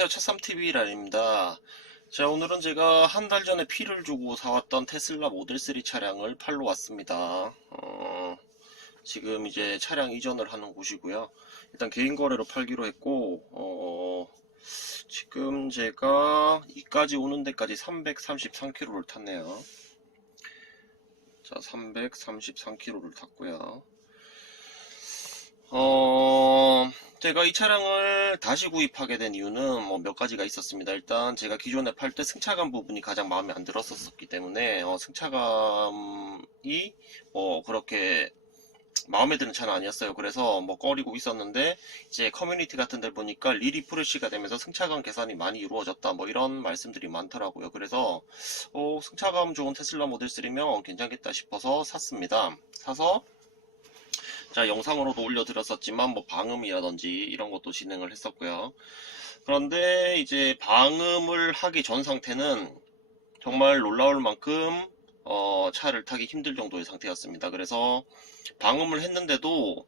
안녕하세요. 차삼TV란입니다. 자, 오늘은 제가 한 달 전에 피를 주고 사왔던 테슬라 모델 3 차량을 팔러 왔습니다. 지금 이제 차량 이전을 하는 곳이고요. 일단 개인 거래로 팔기로 했고, 지금 제가 이까지 오는 데까지 333km를 탔네요. 자, 333km를 탔고요. 제가 이 차량을 다시 구입하게 된 이유는 뭐 몇 가지가 있었습니다. 일단 제가 기존에 팔 때 승차감 부분이 가장 마음에 안 들었었기 때문에 승차감이 뭐 그렇게 마음에 드는 차는 아니었어요. 그래서 뭐 꺼리고 있었는데 이제 커뮤니티 같은 데 보니까 리리프레시가 되면서 승차감 개선이 많이 이루어졌다 뭐 이런 말씀들이 많더라고요. 그래서 승차감 좋은 테슬라 모델 3면 괜찮겠다 싶어서 샀습니다. 사서 자, 영상으로도 올려드렸었지만 뭐 방음이라든지 이런 것도 진행을 했었고요. 그런데 이제 방음을 하기 전 상태는 정말 놀라울 만큼 차를 타기 힘들 정도의 상태였습니다. 그래서 방음을 했는데도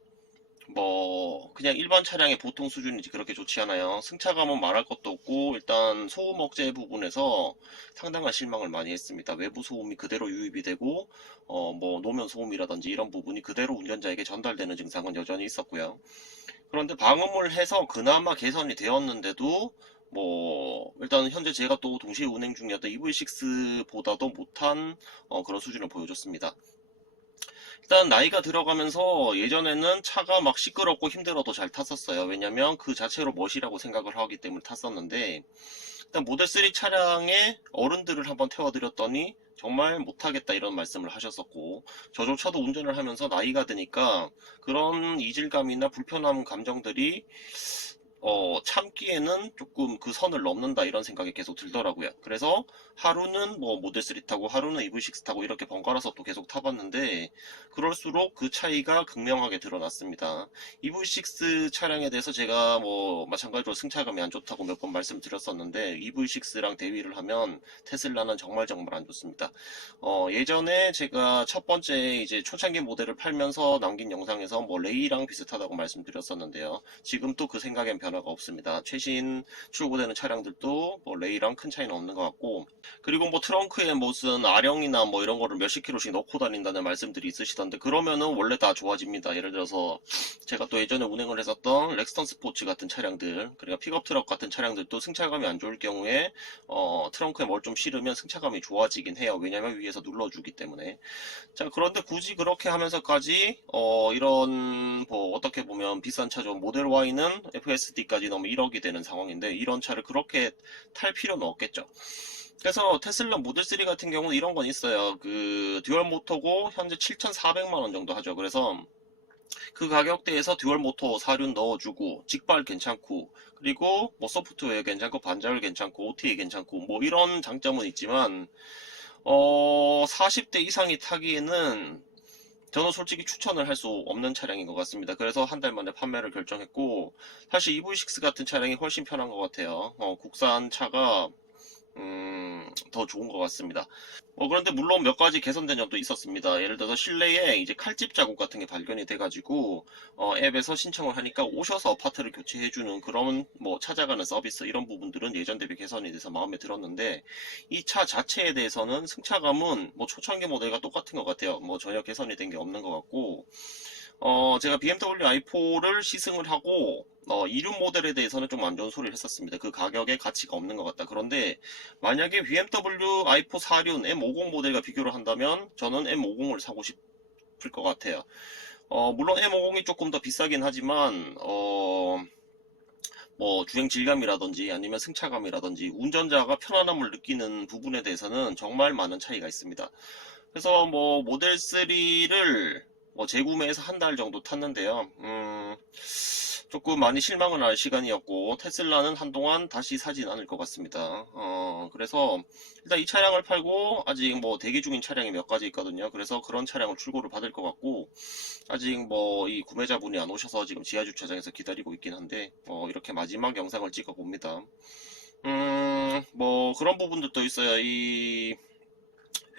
뭐 그냥 일반 차량의 보통 수준이지 그렇게 좋지 않아요. 승차감은 말할 것도 없고 일단 소음 억제 부분에서 상당한 실망을 많이 했습니다. 외부 소음이 그대로 유입이 되고 뭐 노면 소음이라든지 이런 부분이 그대로 운전자에게 전달되는 증상은 여전히 있었고요. 그런데 방음을 해서 그나마 개선이 되었는데도 뭐 일단 현재 제가 또 동시에 운행 중이었던 EV6보다도 못한 그런 수준을 보여줬습니다. 일단 나이가 들어가면서 예전에는 차가 막 시끄럽고 힘들어도 잘 탔었어요. 왜냐면 그 자체로 멋이라고 생각을 하기 때문에 탔었는데 일단 모델 3 차량에 어른들을 한번 태워드렸더니 정말 못하겠다 이런 말씀을 하셨었고 저조차도 운전을 하면서 나이가 드니까 그런 이질감이나 불편함 감정들이 참기에는 조금 그 선을 넘는다 이런 생각이 계속 들더라고요. 그래서 하루는 뭐 모델 3 타고 하루는 EV6 타고 이렇게 번갈아서 또 계속 타봤는데 그럴수록 그 차이가 극명하게 드러났습니다. EV6 차량에 대해서 제가 뭐 마찬가지로 승차감이 안 좋다고 몇 번 말씀드렸었는데 EV6랑 대비를 하면 테슬라는 정말 안 좋습니다. 예전에 제가 첫 번째 이제 초창기 모델을 팔면서 남긴 영상에서 뭐 레이랑 비슷하다고 말씀드렸었는데요. 지금 또 그 생각엔 변화가 없습니다. 최신 출고되는 차량들도 뭐 레이랑 큰 차이는 없는 것 같고 그리고 뭐 트렁크에 무슨 아령이나 뭐 이런 거를 몇십 킬로씩 넣고 다닌다는 말씀들이 있으시던데 그러면은 원래 다 좋아집니다. 예를 들어서 제가 또 예전에 운행을 했었던 렉스턴 스포츠 같은 차량들 그러니까 픽업 트럭 같은 차량들도 승차감이 안 좋을 경우에 트렁크에 뭘 좀 실으면 승차감이 좋아지긴 해요. 왜냐면 위에서 눌러주기 때문에. 자, 그런데 굳이 그렇게 하면서까지 이런 뭐 어떻게 보면 비싼 차죠. 모델 Y는 FSD까지 너무 1억이 되는 상황인데 이런 차를 그렇게 탈 필요는 없겠죠. 그래서 테슬라 모델 3 같은 경우는 이런 건 있어요. 그 듀얼 모터고 현재 7,400만 원 정도 하죠. 그래서 그 가격대에서 듀얼 모터 사륜 넣어주고 직발 괜찮고 그리고 뭐 소프트웨어 괜찮고 반자율 괜찮고 OTA 괜찮고 뭐 이런 장점은 있지만 40대 이상이 타기에는 저는 솔직히 추천을 할 수 없는 차량인 것 같습니다. 그래서 한 달 만에 판매를 결정했고 사실 EV6 같은 차량이 훨씬 편한 것 같아요. 국산 차가 더 좋은 것 같습니다. 그런데 물론 몇 가지 개선된 점도 있었습니다. 예를 들어서 실내에 이제 칼집 자국 같은 게 발견이 돼가지고 앱에서 신청을 하니까 오셔서 파트를 교체해주는 그런 뭐 찾아가는 서비스 이런 부분들은 예전 대비 개선이 돼서 마음에 들었는데 이 차 자체에 대해서는 승차감은 뭐 초창기 모델과 똑같은 것 같아요. 뭐 전혀 개선이 된 게 없는 것 같고 제가 BMW i4를 시승을 하고 이륜 모델에 대해서는 좀 안 좋은 소리를 했었습니다. 그 가격에 가치가 없는 것 같다. 그런데 만약에 BMW i4 4륜 M50 모델과 비교를 한다면 저는 M50을 사고 싶을 것 같아요. 물론 M50이 조금 더 비싸긴 하지만 뭐 주행 질감이라든지 아니면 승차감이라든지 운전자가 편안함을 느끼는 부분에 대해서는 정말 많은 차이가 있습니다. 그래서 뭐 모델 3를 뭐 재구매해서 한 달 정도 탔는데요. 조금 많이 실망을 할 시간이었고 테슬라는 한동안 다시 사진 않을 것 같습니다. 그래서 일단 이 차량을 팔고 아직 뭐 대기 중인 차량이 몇 가지 있거든요. 그래서 그런 차량을 출고를 받을 것 같고 아직 뭐 이 구매자분이 안 오셔서 지금 지하주차장에서 기다리고 있긴 한데 이렇게 마지막 영상을 찍어 봅니다. 뭐 그런 부분들도 있어요. 이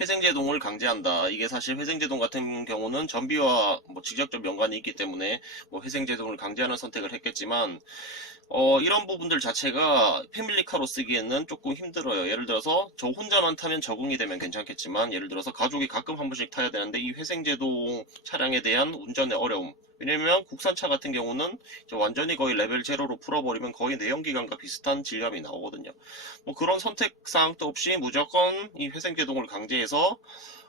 회생제동을 강제한다. 이게 사실 회생제동 같은 경우는 전비와 뭐 직접적 연관이 있기 때문에 뭐 회생제동을 강제하는 선택을 했겠지만 이런 부분들 자체가 패밀리카로 쓰기에는 조금 힘들어요. 예를 들어서 저 혼자만 타면 적응이 되면 괜찮겠지만 예를 들어서 가족이 가끔 한 번씩 타야 되는데 이 회생제동 차량에 대한 운전의 어려움. 왜냐면 국산차 같은 경우는 완전히 거의 레벨 제로로 풀어버리면 거의 내연기관과 비슷한 질감이 나오거든요. 뭐 그런 선택사항도 없이 무조건 이 회생제동을 강제해서,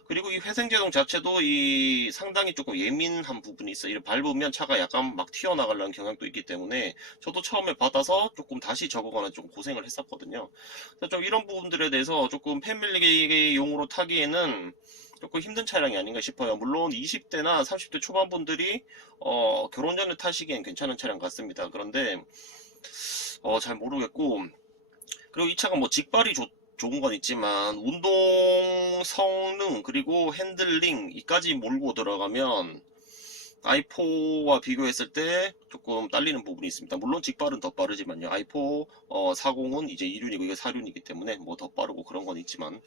그리고 이 회생제동 자체도 이 상당히 조금 예민한 부분이 있어요. 이를 밟으면 차가 약간 막 튀어나가려는 경향도 있기 때문에 저도 처음에 받아서 조금 다시 적응하는 좀 고생을 했었거든요. 그래서 좀 이런 부분들에 대해서 조금 패밀리용으로 타기에는 조금 힘든 차량이 아닌가 싶어요. 물론 20대나 30대 초반 분들이 결혼 전에 타시기엔 괜찮은 차량 같습니다. 그런데 잘 모르겠고, 그리고 이 차가 뭐 직발이 좋은 건 있지만 운동 성능 그리고 핸들링 이까지 몰고 들어가면 i4와 비교했을 때 조금 딸리는 부분이 있습니다. 물론 직발은 더 빠르지만요. i4 40은 이제 2륜이고 이게 4륜이기 때문에 뭐 더 빠르고 그런 건 있지만,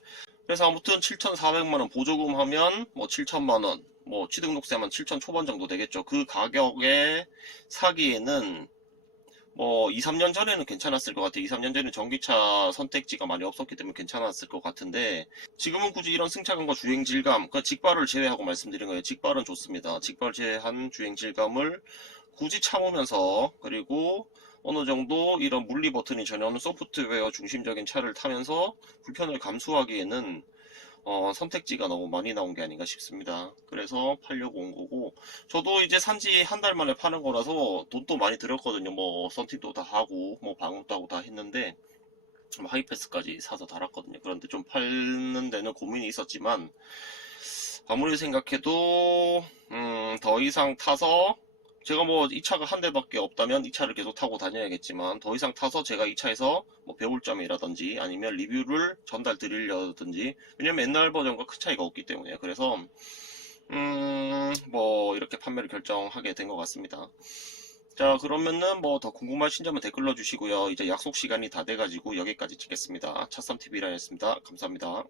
그래서 아무튼 7,400만원 보조금 하면 뭐 7천만원, 뭐 취등록세만 7천 초반 정도 되겠죠. 그 가격에 사기에는 뭐 2, 3년 전에는 괜찮았을 것 같아요. 2, 3년 전에는 전기차 선택지가 많이 없었기 때문에 괜찮았을 것 같은데 지금은 굳이 이런 승차감과 주행 질감, 그 직발을 제외하고 말씀드린 거예요. 직발은 좋습니다. 직발 제외한 주행 질감을 굳이 참으면서, 그리고 어느 정도 이런 물리 버튼이 전혀 없는 소프트웨어 중심적인 차를 타면서 불편을 감수하기에는 선택지가 너무 많이 나온 게 아닌가 싶습니다. 그래서 팔려고 온 거고, 저도 이제 산지 한 달 만에 파는 거라서 돈도 많이 들었거든요. 뭐 썬팅도 다 하고 뭐 방음도 하고 다 했는데 뭐 하이패스까지 사서 달았거든요. 그런데 좀 팔는 데는 고민이 있었지만 아무리 생각해도 더 이상 타서, 제가 뭐 이 차가 한 대밖에 없다면 이 차를 계속 타고 다녀야겠지만 더 이상 타서 제가 이 차에서 뭐 배울 점이라든지 아니면 리뷰를 전달 드리려든지, 왜냐면 옛날 버전과 큰 차이가 없기 때문에. 그래서 뭐 이렇게 판매를 결정하게 된 것 같습니다. 자, 그러면은 뭐 더 궁금하신 점은 댓글로 주시고요. 이제 약속 시간이 다 돼가지고 여기까지 찍겠습니다. 차썸TV라였습니다. 감사합니다.